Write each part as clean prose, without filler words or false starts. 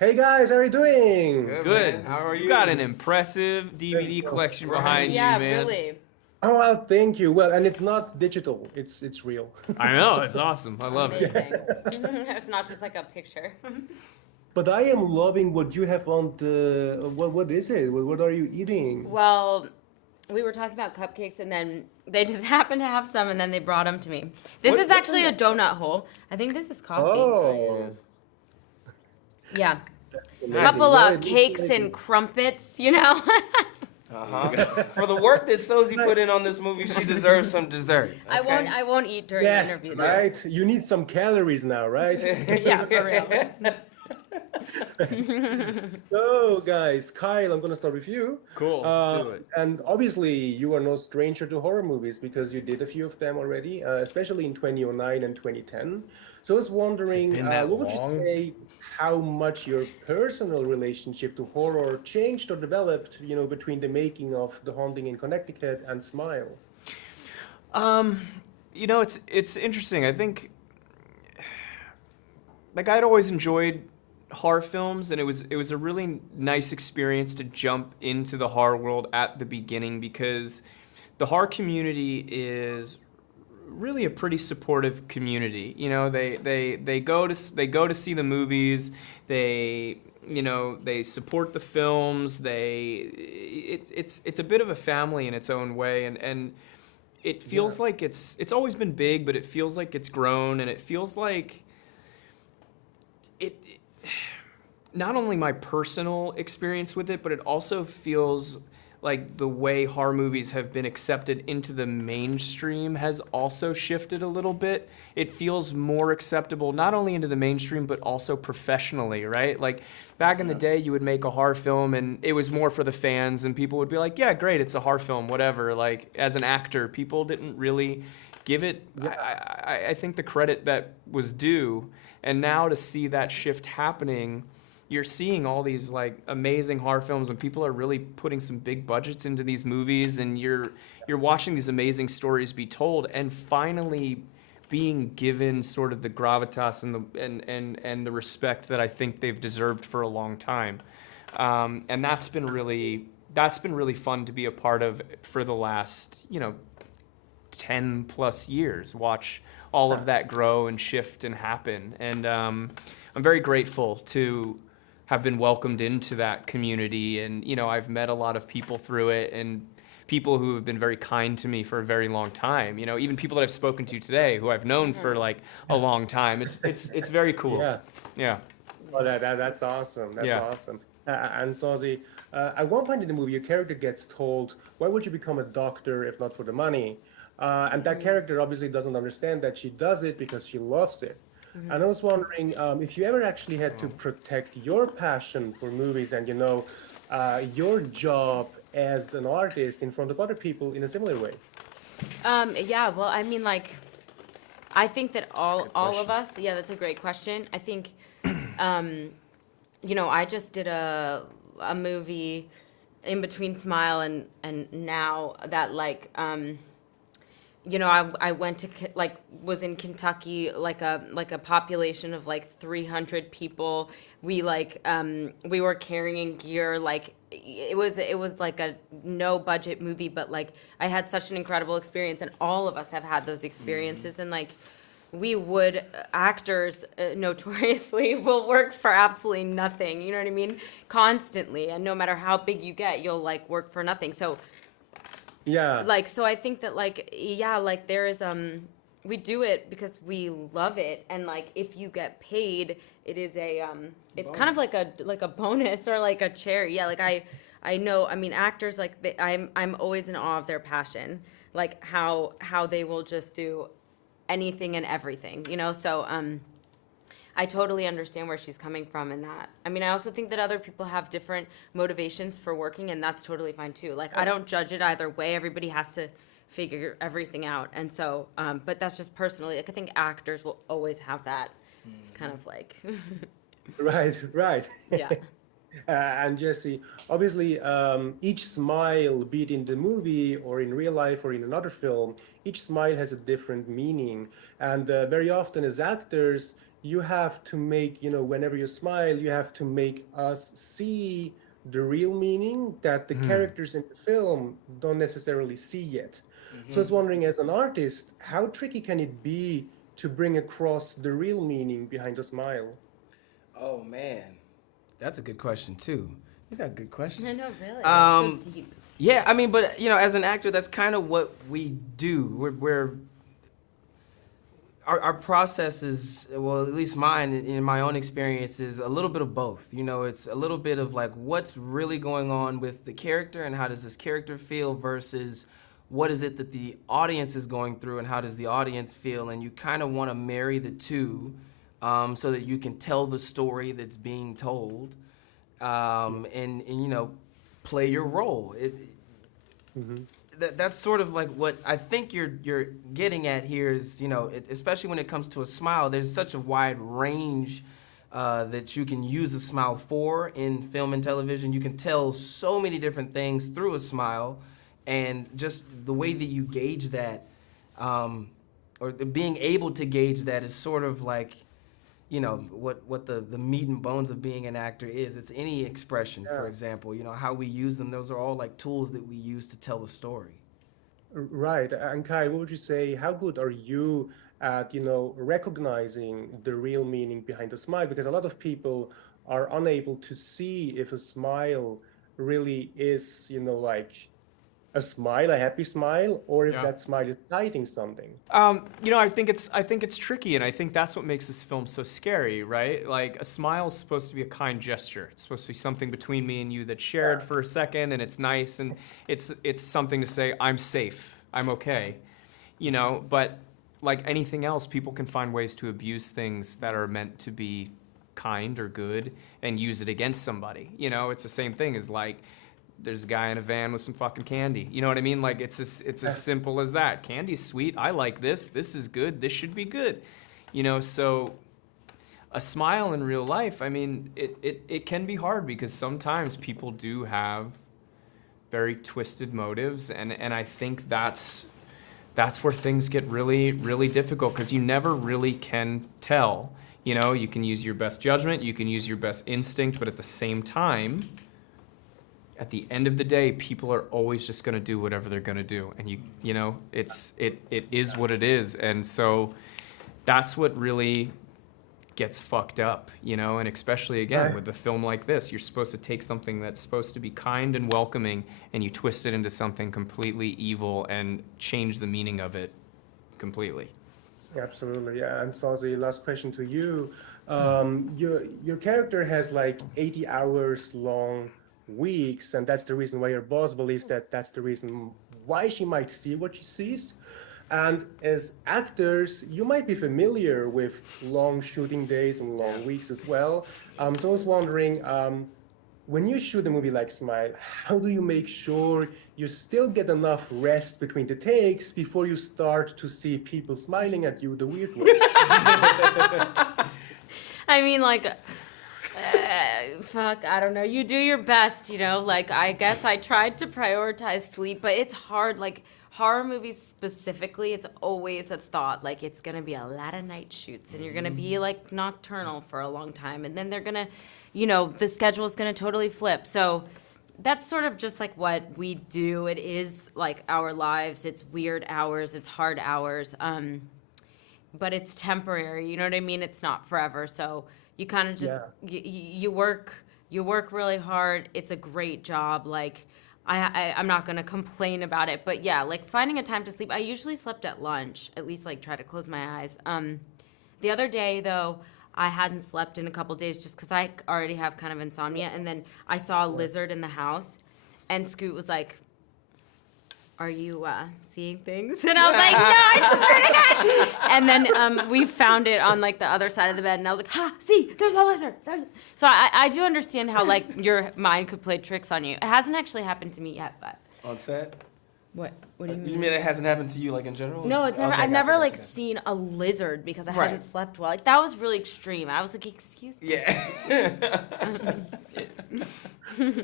Hey guys, how are you doing? Good. Man. How are You got you? an impressive Thank DVD you. collection Right. behind you, Yeah, man. really. Oh well, thank you. Well, and it's not digital; it's real. I know, it's awesome. I love it. Amazing. It's not just like a picture. But I am loving what you have on the. What is it? What are you eating? Well, we were talking about cupcakes and then they just happened to have some and then they brought them to me. This What- is what's in actually a that? donut hole. I think this is coffee. Oh, Yeah. amazing. Couple Well, of cakes and crumpets, you know? For the work that Sosie put in on this movie, she deserves some dessert. I okay? won't eat during the Yes, interview though. right. You need some calories now, right? Yeah, for real. So, guys, Kyle, I'm gonna start with you. Cool, let's do it. And obviously, you are no stranger to horror movies because you did a few of them already, especially in 2009 and 2010. So I was wondering, been that what would you long? say how much your personal relationship to horror changed or developed, between the making of The Haunting in Connecticut and Smile? It's interesting. I think like I'd always enjoyed horror films, and it was a really nice experience to jump into the horror world at the beginning because the horror community is really a pretty supportive community. They go to see the movies. They support the films. It's a bit of a family in its own way, and it feels like it's always been big, but it feels like it's grown, and it feels like it not only my personal experience with it, but it also feels like the way horror movies have been accepted into the mainstream has also shifted a little bit. It feels more acceptable not only into the mainstream, but also professionally, right? Like back in the day, you would make a horror film and it was more for the fans, and people would be like, yeah, great, it's a horror film, whatever. Like as an actor, people didn't really give it, I think, the credit that was due. And now to see that shift happening, you're seeing all these like amazing horror films, and people are really putting some big budgets into these movies, and you're watching these amazing stories be told, and finally being given sort of the gravitas and the respect that I think they've deserved for a long time. And that's been really fun to be a part of for the last 10 plus years. Watch all of that grow and shift and happen, and I'm very grateful to have been welcomed into that community. And I've met a lot of people through it, and people who have been very kind to me for a very long time. Even people that I've spoken to today who I've known for like a long time. It's very cool. Yeah. Oh, that's awesome. That's Yeah. awesome. And Sosie, at one point in the movie, your character gets told, "Why would you become a doctor if not for the money?" And that character obviously doesn't understand that she does it because she loves it. And I was wondering if you ever actually had to protect your passion for movies and your job as an artist in front of other people in a similar way. Yeah, well, I mean, like, I think that all of us, yeah, that's a great question. I think, I just did a movie in between Smile and Now that like, I went to was in Kentucky, like a population of like 300 people. We we were carrying gear, like it was like a no budget movie, but like I had such an incredible experience, and all of us have had those experiences. And like actors notoriously will work for absolutely nothing, you know what I mean, constantly, and no matter how big you get, you'll like work for nothing. So Yeah. like, so I think that like, yeah, like there is, we do it because we love it. And like, if you get paid, it is it's kind of like a bonus or like a cherry. Yeah. Like I know, I mean, actors, like I'm always in awe of their passion, like how they will just do anything and everything, So, I totally understand where she's coming from in that. I mean, I also think that other people have different motivations for working, and that's totally fine too. Like, I don't judge it either way. Everybody has to figure everything out. And so, but that's just personally, like, I think actors will always have that kind of like, Right. yeah. And Jessie, obviously, each smile, be it in the movie or in real life or in another film, each smile has a different meaning. And very often, as actors, you have to make, whenever you smile, you have to make us see the real meaning that the characters in the film don't necessarily see yet. So I was wondering, as an artist, how tricky can it be to bring across the real meaning behind a smile? Oh man, that's a good question too. He's got good questions. I know, really. It's so deep. Yeah, I mean, but as an actor, that's kind of what we do. Our process is, well, at least mine, in my own experience, is a little bit of both. It's a little bit of like what's really going on with the character and how does this character feel versus what is it that the audience is going through and how does the audience feel, and you kind of want to marry the two so that you can tell the story that's being told and play your role. That's sort of like what I think you're getting at here is, especially when it comes to a smile, there's such a wide range that you can use a smile for in film and television. You can tell so many different things through a smile, and just the way that you gauge that, or being able to gauge that is sort of like, what the meat and bones of being an actor is. It's any expression, for example, how we use them. Those are all like tools that we use to tell a story. Right. And Kai, what would you say, how good are you at, recognizing the real meaning behind a smile? Because a lot of people are unable to see if a smile really is, like a smile, a happy smile, or if that smile is hiding something. I think it's tricky, and I think that's what makes this film so scary, right? Like, a smile is supposed to be a kind gesture. It's supposed to be something between me and you that's shared for a second, and it's nice, and it's something to say, I'm safe, I'm okay, But like anything else, people can find ways to abuse things that are meant to be kind or good and use it against somebody. It's the same thing as like, there's a guy in a van with some fucking candy. You know what I mean? Like, it's as simple as that. Candy's sweet. I like this. This is good. This should be good. So a smile in real life, I mean, it can be hard because sometimes people do have very twisted motives, and I think that's where things get really, really difficult because you never really can tell. You can use your best judgment, you can use your best instinct, but at the same time, at the end of the day, people are always just going to do whatever they're going to do, and it is what it is, and so that's what really gets fucked up, and especially again with a film like this, you're supposed to take something that's supposed to be kind and welcoming, and you twist it into something completely evil and change the meaning of it completely. Absolutely, yeah. And Sosie, last question to you. Your character has like 80 hours long weeks, and that's the reason why your boss believes that that's the reason why she might see what she sees. And as actors, you might be familiar with long shooting days and long weeks as well. So I was wondering, when you shoot a movie like Smile, how do you make sure you still get enough rest between the takes before you start to see people smiling at you the weird way? I mean, like, fuck, I don't know. You do your best, Like, I guess I tried to prioritize sleep, but it's hard. Like, horror movies specifically, it's always a thought. Like, it's going to be a lot of night shoots, and you're going to be, like, nocturnal for a long time. And then they're going to, the schedule is going to totally flip. So that's sort of just, like, what we do. It is, like, our lives. It's weird hours. It's hard hours. But it's temporary. You know what I mean? It's not forever. So you kind of just, you work really hard. It's a great job. Like, I'm not going to complain about it. But yeah, like finding a time to sleep. I usually slept at lunch, at least like try to close my eyes. The other day, though, I hadn't slept in a couple days just because I already have kind of insomnia. And then I saw a lizard in the house, and Scoot was like, "Are you seeing things?" And I was like, "No, I swear to God." And then we found it on like the other side of the bed, and I was like, "Ha, see, there's a lizard." So I do understand how like your mind could play tricks on you. It hasn't actually happened to me yet, but. On set? What? What do you mean? You mean it hasn't happened to you like in general? No, it's never. Okay, I've gotcha, never gotcha. seen a lizard because I hadn't slept well. Like that was really extreme. I was like, "Excuse me." Yeah.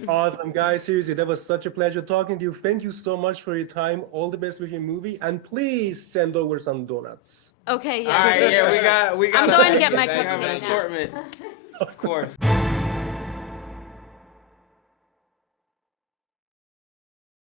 Awesome, guys. Seriously, that was such a pleasure talking to you. Thank you so much for your time. All the best with your movie. And please send over some donuts. Okay, All right, yes. yeah, we got. I'm going to get my They have an cupcake now. assortment, of course.